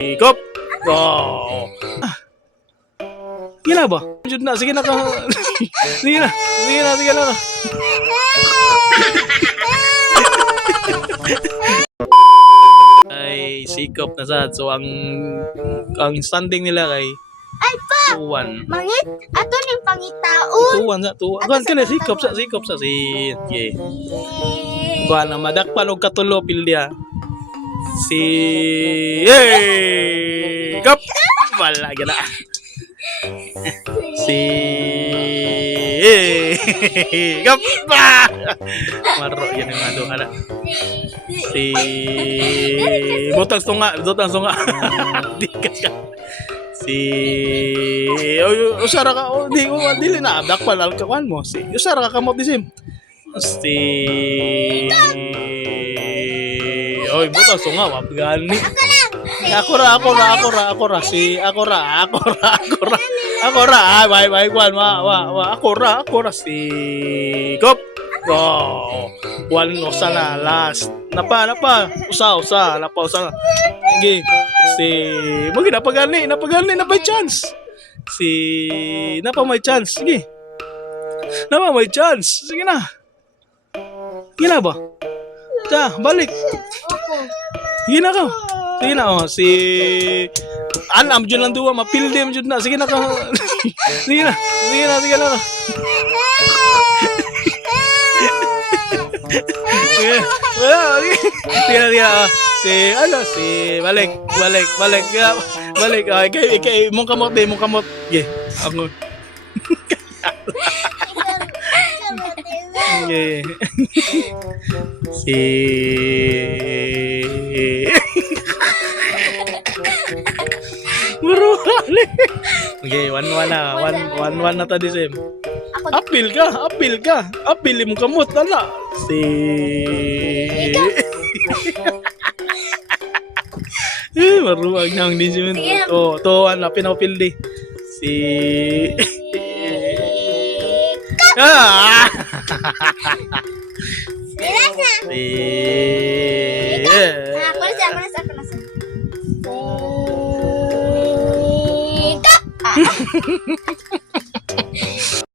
Ikop! Oh! Sige na ba? Jud na, sige na ka. Sige na, sige na, sige na ka. Ay, sikop na sad. So, ang standing nila kay Ay pa! 2-1. Mangit? Ato ni pangitaon. 2-1 sa 2. Kuan ka na, sikop sa si. Okay. Kuan na, madakpan og katulo pilya. Si... Hey! Kop! Wala, gana. Si... Hey! Kop! Maro, yan yung ano, ana. Si... Butang sunga. Di ka. Si... Usara ka, dili na, dakpan, alkawan mo. Si... Usara ka kamot disim. Si... Oy, butang sunga, wap gani. Ako ra. Bye, kwan, ako ra si Kop. Oh, one usa na last. Napa, usa na. Sige. Si Magi napagani na by chance. Si napa may chance. Sige. Napa may chance. Sige na. Gila ba? Ta, balik. Sige na ka. Sige na, oh. Si... Anam dyan lang duwa, mapildim dyan na. Sige na ka. Sige na ka. Sige na. Balik. Kay, mong kamot. Sige, ako. Okay. Si... Muruhali. Okay, 1-1 na. 1-1 na tadi sim. Apil ka. Apil mo kamot ala. Si... Maruwag nang din si Mento. To, pinapil di. Si... Si... Ako na sa.